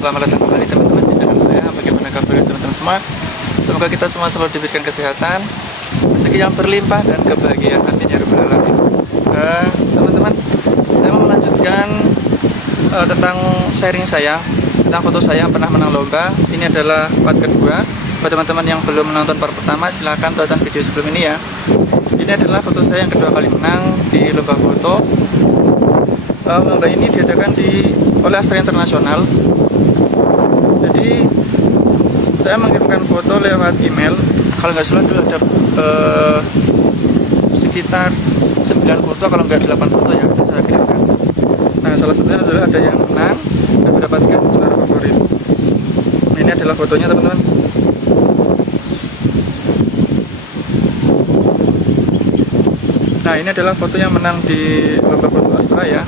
Selamat datang kembali teman-teman di channel saya. Bagaimana kabar teman-teman semua? Semoga kita semua selalu diberikan kesehatan, rezeki yang berlimpah dan kebahagiaan. Amin ya rabbal alamin. Teman-teman, saya mau melanjutkan tentang sharing saya tentang foto saya yang pernah menang lomba. Ini adalah part kedua. Buat teman-teman yang belum menonton part pertama, silahkan tonton video sebelum ini ya. Ini adalah foto saya yang kedua kali menang di lomba foto. Lomba ini diadakan oleh Astra Internasional. Jadi saya mengirimkan foto lewat email. Kalau nggak salah dulu ada sekitar 9 foto, kalau nggak 8 foto yang saya kirimkan. Nah, salah satunya adalah ada yang menang dan mendapatkan juara favorit. Nah, ini adalah fotonya teman-teman. Nah, ini adalah foto yang menang di lomba foto Astra ya.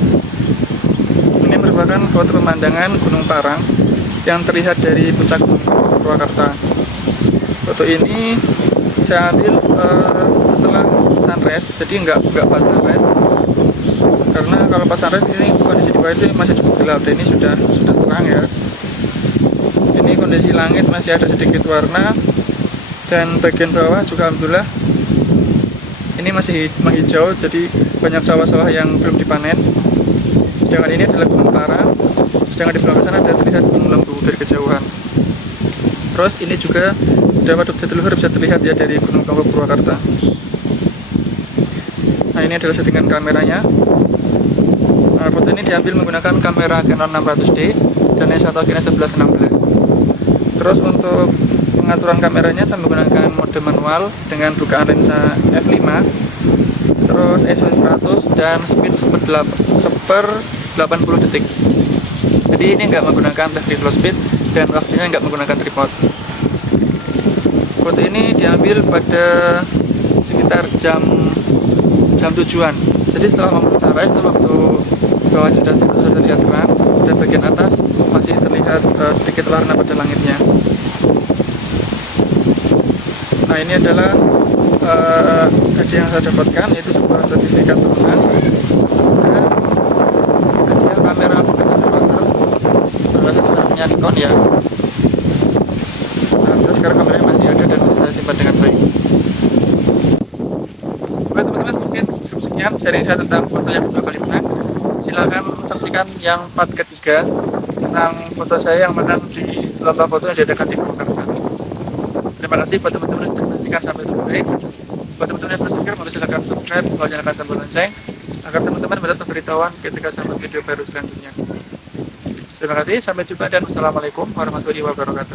Ini merupakan foto pemandangan Gunung Parang yang terlihat dari puncak Gunung Purwakarta. Foto ini saya ambil setelah sunrise, jadi nggak pas sunrise. Karena kalau pas sunrise ini kondisi di bawah itu masih cukup gelap, dan ini sudah terang ya. Ini kondisi langit masih ada sedikit warna, dan bagian bawah juga alhamdulillah ini masih menghijau, jadi banyak sawah-sawah yang belum dipanen. Sedangkan ini adalah Gunung Parang, sedangkan di belakang sana ada terlihat Gunung Lembu dari kejauhan. Terus ini juga ada Waduk Jatiluhur, bisa terlihat ya dari Gunung Purwakarta. Nah, ini adalah settingan kameranya. Nah, foto ini diambil menggunakan kamera Canon 600D dan Shutter Kine 1116. Terus untuk pengaturan kameranya saya menggunakan mode manual dengan bukaan lensa f5, terus ISO 100 dan speed 1/80 detik. Jadi ini nggak menggunakan teknik low speed dan waktunya nggak menggunakan tripod. Foto ini diambil pada sekitar jam 7-an. Jadi setelah momen sunrise itu waktu bawah sudah terlihat terang dan bagian atas masih terlihat sedikit warna pada langitnya. Nah, ini adalah hadiah yang saya dapatkan, yaitu sebuah sertifikat pemenang dan hadiah kamera bukan underwater punya Nikon ya. Nah, terus sekarang kameranya masih ada dan saya simpan dengan baik. Oke teman-teman, mungkin cukup sekian sharing saya tentang foto yang kedua kali menang. Silahkan saksikan yang part ketiga tentang foto saya yang menang di lomba foto yang diadakan di Purwakarta. Terima kasih buat teman-teman yang menyaksikan sampai selesai. Buat teman-teman yang belum subscribe, silahkan subscribe, nyalakan tombol lonceng agar teman-teman mendapat pemberitahuan ketika saya membuat video baru selanjutnya. Terima kasih, sampai jumpa dan wassalamualaikum warahmatullahi wabarakatuh.